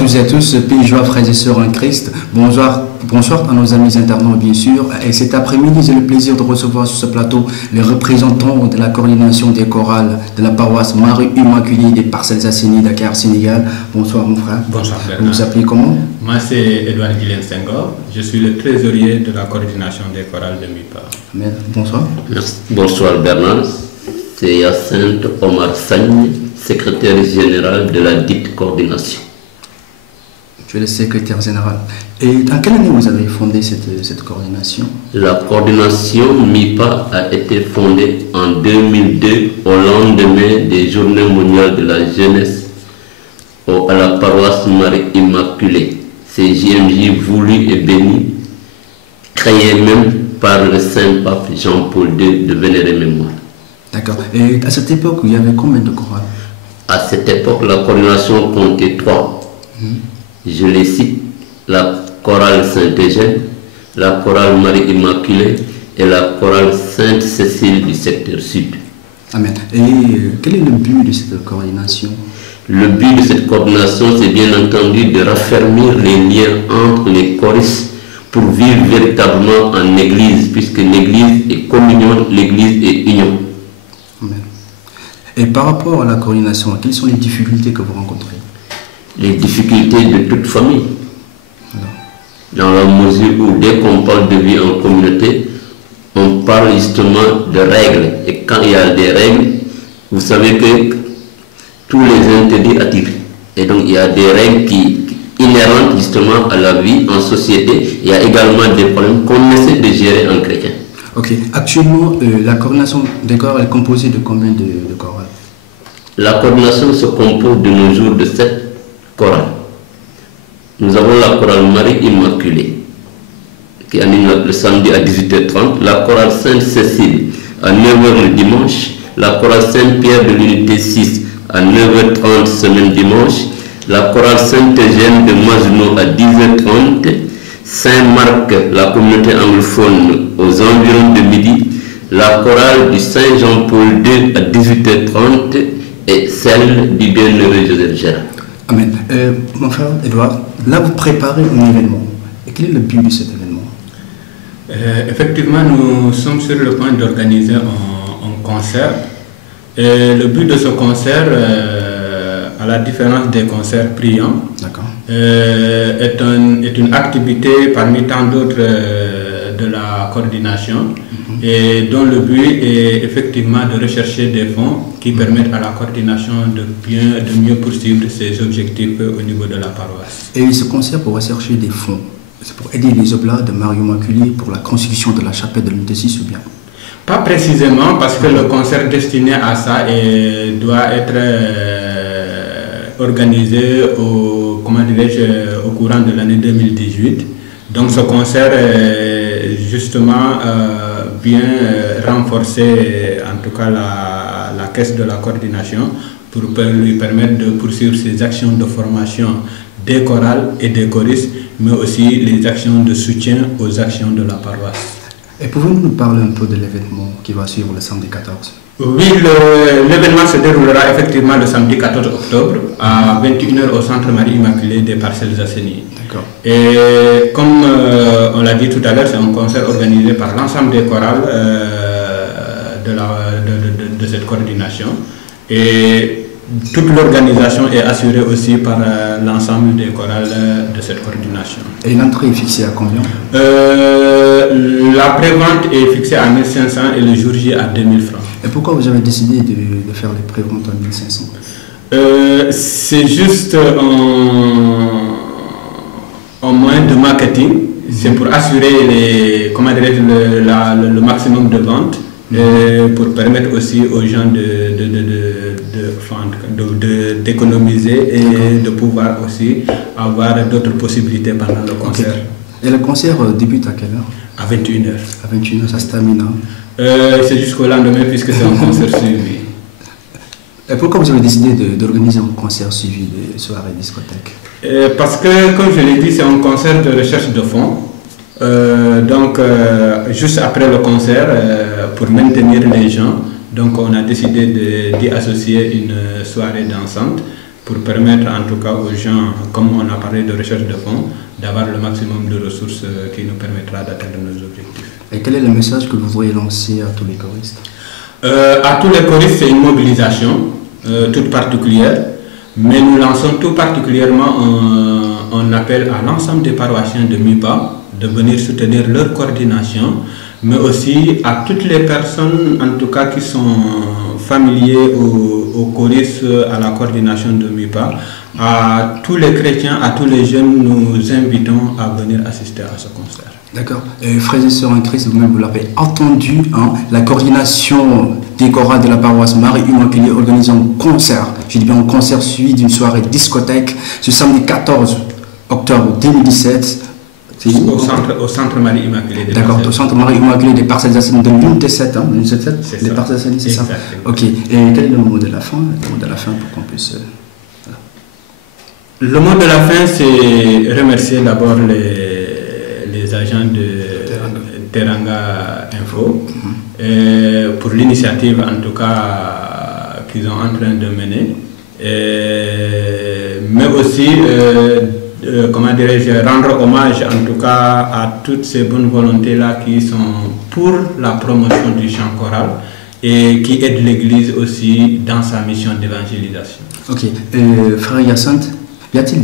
tous et à tous, pays joie, frères et sœurs en Christ. Bonsoir à nos amis internautes bien sûr. Et cet après-midi, j'ai le plaisir de recevoir sur ce plateau les représentants de la coordination des chorales de la paroisse Marie Immaculée des Parcelles Assainies, Dakar, Sénégal. Bonsoir mon frère. Bonsoir Bernard. Vous vous appelez comment? Moi c'est Edouard Guilain Senghor. Je suis le trésorier de la coordination des chorales de MIPA. Bonsoir. Merci. Bonsoir Bernard. C'est Hyacinthe Omar Sagne, secrétaire général de la dite coordination. Tu es le secrétaire général. Et en quelle année vous avez fondé cette coordination? La coordination MIPA a été fondée en 2002 au lendemain des Journées mondiales de la jeunesse à la paroisse Marie Immaculée. C'est JMJ voulu et béni, créé même par le Saint-Pape Jean-Paul II de vénérée mémoire. D'accord. Et à cette époque, il y avait combien de chorales? À cette époque, la coordination comptait 3. Je les cite: la chorale Saint-Eugène, la chorale Marie Immaculée et la chorale Sainte-Cécile du secteur sud. Amen. Et quel est le but de cette coordination? Le but de cette coordination, c'est bien entendu de raffermir les liens entre les choristes pour vivre véritablement en église, puisque l'église est communion, l'église est union. Amen. Et par rapport à la coordination, quelles sont les difficultés que vous rencontrez? Les difficultés de toute famille. Dans la mesure où dès qu'on parle de vie en communauté, on parle justement de règles. Et quand il y a des règles, vous savez que tous les interdits attirent. Et donc il y a des règles qui inhérentes justement à la vie en société. Il y a également des problèmes qu'on essaie de gérer en chrétien. Ok. Actuellement, la coordination des chorales est composée de combien de chorales? La coordination se compose de nos jours de 7 chorales. Nous avons la chorale Marie Immaculée qui anime le samedi à 18h30, la chorale Sainte-Cécile à 9h le dimanche, la chorale Saint-Pierre de l'unité 6 à 9h30 semaine dimanche, la chorale Saint-Eugène de Mazenot à 10h30, Saint-Marc, la communauté anglophone aux environs de midi, la chorale du Saint-Jean-Paul II à 18h30 et celle du bienheureux Joseph Gérard. Amen. Mon frère Edouard, là vous préparez un événement. Et quel est le but de cet événement? Effectivement, nous sommes sur le point d'organiser un concert. Et le but de ce concert, à la différence des concerts priants, est une activité parmi tant d'autres de la coordination et dont le but est effectivement de rechercher des fonds qui permettent à la coordination de mieux poursuivre ses objectifs au niveau de la paroisse. Et ce concert pour rechercher des fonds, c'est pour aider les oblats de Marie Immaculée pour la construction de la chapelle de l'unité 6 ou bien? Pas précisément, parce que le concert destiné à ça doit être organisé au courant de l'année 2018. Donc ce concert est justement bien renforcer en tout cas la caisse de la coordination pour lui permettre de poursuivre ses actions de formation des chorales et des choristes, mais aussi les actions de soutien aux actions de la paroisse. Et pouvez-vous nous parler un peu de l'événement qui va suivre le samedi 14? Oui, l'événement se déroulera effectivement le samedi 14 octobre à 21h au centre Marie Immaculée des Parcelles Assainies. D'accord. Et comme on l'a dit tout à l'heure, c'est un concert organisé par l'ensemble des chorales de cette coordination. Et toute l'organisation est assurée aussi par l'ensemble des chorales de cette coordination. Et l'entrée est fixée à combien? La prévente est fixée à 1500 et le jour J à 2000 francs. Et pourquoi vous avez décidé de faire les préventes à 1500? C'est juste un moyen de marketing. C'est pour assurer le maximum de ventes et pour permettre aussi aux gens d'économiser et de pouvoir aussi avoir d'autres possibilités pendant le concert. Et le concert débute à quelle heure? À 21h. À 21h, ça se termine? C'est jusqu'au lendemain puisque c'est un concert suivi. Et pourquoi vous avez décidé d'organiser un concert suivi de soirée discothèque? Parce que, comme je l'ai dit, c'est un concert de recherche de fonds. Juste après le concert, pour maintenir les gens, donc on a décidé d'y associer une soirée dansante pour permettre en tout cas aux gens, comme on a parlé de recherche de fonds, d'avoir le maximum de ressources qui nous permettra d'atteindre nos objectifs. Et quel est le message que vous voudriez lancer à tous les choristes? À tous les choristes, c'est une mobilisation toute particulière, mais nous lançons tout particulièrement un appel à l'ensemble des paroissiens de MIPA de venir soutenir leur coordination, mais aussi à toutes les personnes en tout cas qui sont familiers aux choristes, à la coordination de MIPA, à tous les chrétiens, à tous les jeunes, nous invitons à venir assister à ce concert. D'accord. Frères et sœurs en Christ, vous-même vous l'avez entendu, hein, la coordination des chorales de la paroisse Marie-Immaculée organise un concert, je dis bien un concert suivi d'une soirée discothèque ce samedi 14 octobre 2017. Au centre Marie-Immaculée des D'accord, au centre Marie-Immaculée des Parcelles Assainies de l'une des 7, hein, les Parcelles Assainies, c'est ça. Ok, et quel est le mot de la fin? Le mot de la fin pour qu'on puisse... Le mot de la fin, c'est remercier d'abord les agents de Teranga Info pour l'initiative en tout cas qu'ils sont en train de mener, mais aussi comment dirais-je, rendre hommage en tout cas à toutes ces bonnes volontés là qui sont pour la promotion du chant choral et qui aident l'Église aussi dans sa mission d'évangélisation. Ok, frère Hyacinthe, y a-t-il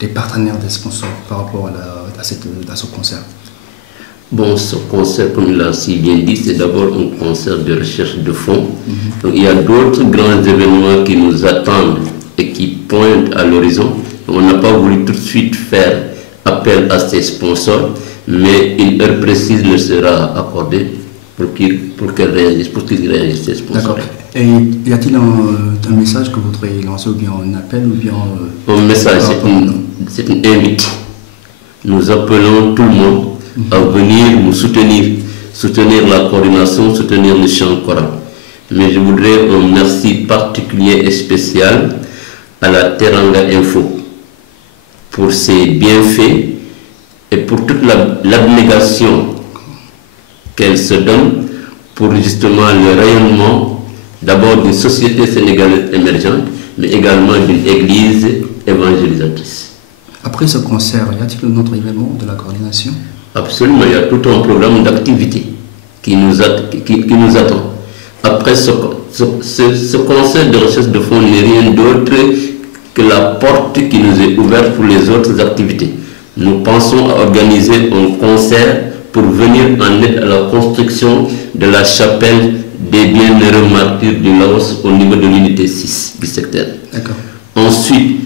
des partenaires, des sponsors par rapport à ce concert? Bon, ce concert, comme il a si bien dit, c'est d'abord un concert de recherche de fonds. Donc, il y a d'autres grands événements qui nous attendent et qui pointent à l'horizon. On n'a pas voulu tout de suite faire appel à ces sponsors, mais une heure précise leur sera accordée pour qu'ils réalisent ces sponsors. D'accord. Et y a-t-il un message que vous voudriez lancer, ou bien un appel, ou bien... Un message, c'est une invite. Nous appelons tout le monde à venir nous soutenir la coordination, soutenir le chant choral. Mais je voudrais un merci particulier et spécial à la Teranga Info pour ses bienfaits et pour toute l'abnégation qu'elle se donne pour justement le rayonnement d'abord d'une société sénégalaise émergente, mais également d'une église évangélisatrice. Après ce concert, y a-t-il un autre événement de la coordination? Absolument, il y a tout un programme d'activité qui nous attend. Après ce concert de recherche de fonds n'est rien d'autre que la porte qui nous est ouverte pour les autres activités. Nous pensons à organiser un concert pour venir en aide à la construction de la chapelle des bienheureux martyrs du Laos au niveau de l'unité 6 du secteur. D'accord. Ensuite,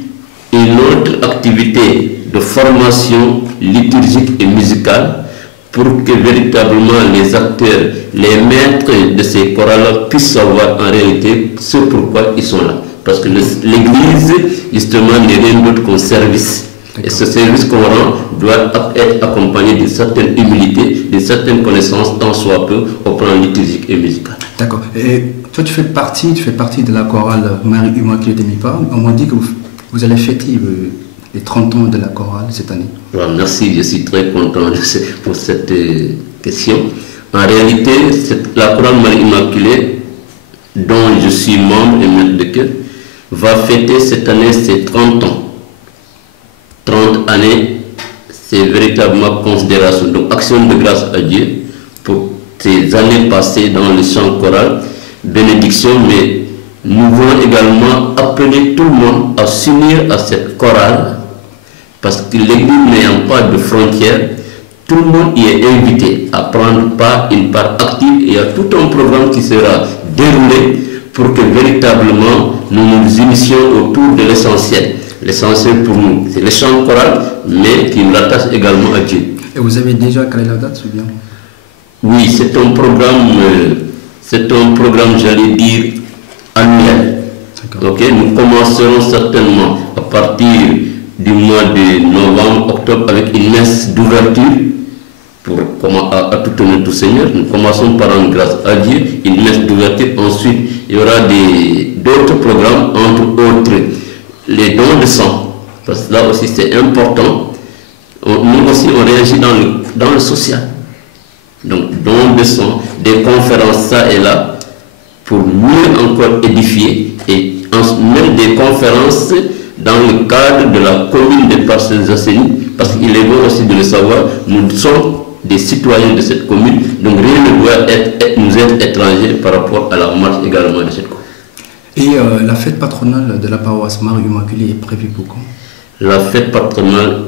une autre activité de formation liturgique et musicale pour que véritablement les acteurs, les maîtres de ces chorales puissent savoir en réalité ce pourquoi ils sont là. Parce que l'Église, justement, n'est rien d'autre qu'un service. Et ce service qu'on rend doit être accompagné d'une certaine humilité, d'une certaine connaissance, tant soit peu, au plan liturgique et musical. D'accord. Et toi, tu fais partie de la chorale Marie-Immaculée de MIPA. On m'a dit que vous allez fêter les 30 ans de la chorale cette année. Ouais, merci, je suis très content pour cette question. En réalité, la chorale Marie-Immaculée, dont je suis membre et maître de chœur, va fêter cette année ses 30 ans. 30 années, c'est véritablement considération, donc action de grâce à Dieu pour ces années passées dans le chant choral, bénédiction, mais nous voulons également appeler tout le monde à s'unir à cette chorale, parce que l'Église n'ayant pas de frontières, tout le monde y est invité à prendre une part active, et il y a tout un programme qui sera déroulé pour que véritablement nous nous unissions autour de l'essentiel. L'essentiel pour nous, c'est le chant choral, mais qui nous rattache également à Dieu. Et vous avez déjà calé la date, ou bien? Oui, c'est un programme, j'allais dire, annuel. Okay? Nous commencerons certainement à partir du mois de novembre, octobre, avec une messe d'ouverture à tout honneur du Seigneur. Nous commençons par rendre grâce à Dieu, une messe d'ouverture. Ensuite, il y aura d'autres programmes, entre autres les dons de sang, parce que là aussi c'est important. Nous aussi on réagit dans le social. Donc dons de sang, des conférences ça et là, pour mieux encore édifier et même des conférences dans le cadre de la commune des Parcelles Assainies, parce qu'il est bon aussi de le savoir, nous sommes des citoyens de cette commune, donc rien ne doit nous être étranger par rapport à la marche également de cette commune. Et la fête patronale de la paroisse Marie-Immaculée est prévue pour quand? La fête patronale,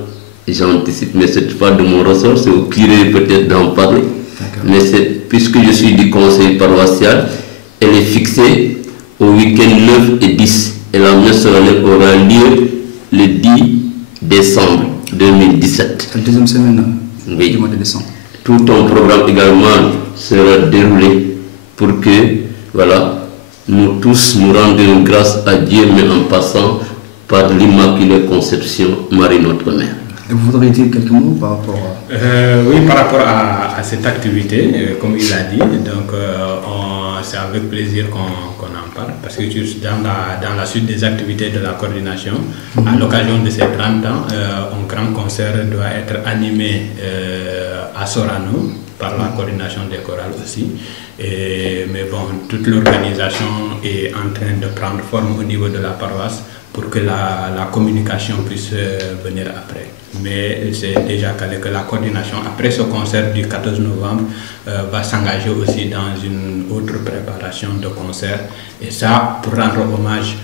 j'anticipe, mais ce n'est pas de mon ressort, c'est au curé peut-être d'en parler. Mais puisque je suis du conseil paroissial, elle est fixée au week-end 9 et 10. Et la messe solennelle aura lieu le 10 décembre 2017. La deuxième semaine oui. du mois de décembre. Tout un programme également sera déroulé pour que, voilà, nous tous nous rendions grâce à Dieu, mais en passant par l'Immaculée Conception, Marie notre Mère. Et vous voudriez dire quelques mots par rapport à... Oui, par rapport à cette activité, comme il a dit, donc c'est avec plaisir qu'on en parle, parce que dans la suite des activités de la coordination, à l'occasion de ces 30 ans, un grand concert doit être animé à Sorano par la coordination des chorales aussi. Mais bon, toute l'organisation est en train de prendre forme au niveau de la paroisse pour que la communication puisse venir après. Mais c'est déjà calé que la coordination, après ce concert du 14 novembre, va s'engager aussi dans une autre préparation de concert. Et ça, pour rendre hommage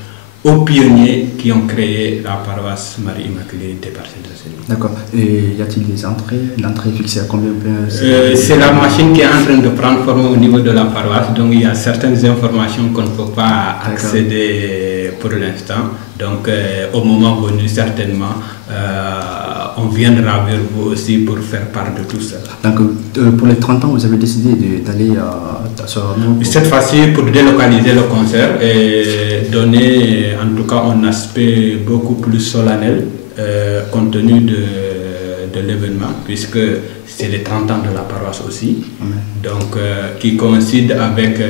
aux pionniers qui ont créé la paroisse Marie-Immaculée des Parcelles Assainies. D'accord. Et y a-t-il des entrées? L'entrée est fixée à combien? C'est la machine qui est en train de prendre forme au niveau de la paroisse. Donc il y a certaines informations qu'on ne peut pas accéder pour l'instant. Donc au moment venu, certainement, on viendra vers vous aussi pour faire part de tout ça. Donc pour les 30 ans, vous avez décidé d'aller à Sorano? Cette fois-ci, pour délocaliser le concert et donner en tout cas un aspect beaucoup plus solennel compte tenu de l'événement, puisque c'est les 30 ans de la paroisse aussi. Amen. Donc qui coïncide avec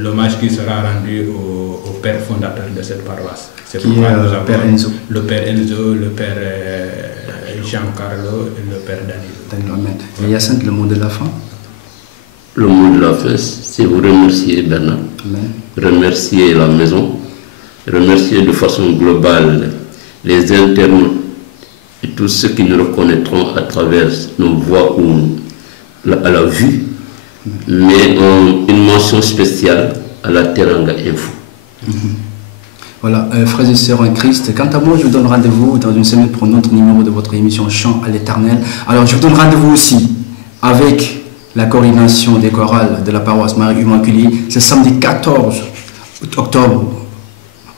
l'hommage qui sera rendu au père fondateur de cette paroisse. C'est pourquoi nous avons Père Enzo. Le père Enzo, le père Giancarlo et le père Danilo. Amen. Et Hyacinthe, le mot de la fin? Le mot de la fin, c'est vous remercier Bernard, Amen. Remercier la maison, remercier de façon globale les internautes et tous ceux qui nous reconnaîtront à travers nos voix ou à la vue, mais une mention spéciale à la Teranga Info. Voilà, frères et sœurs en Christ, quant à moi, je vous donne rendez-vous dans une semaine pour un autre numéro de votre émission Chant à l'Éternel. Alors, je vous donne rendez-vous aussi avec la coordination des chorales de la paroisse Marie-Immaculée. C'est samedi 14 octobre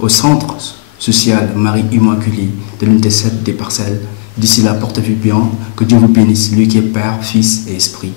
au centre social Marie-Immaculée de l'unité 7 des Parcelles. D'ici là, portez-vous bien, que Dieu vous bénisse, lui qui est Père, Fils et Esprit.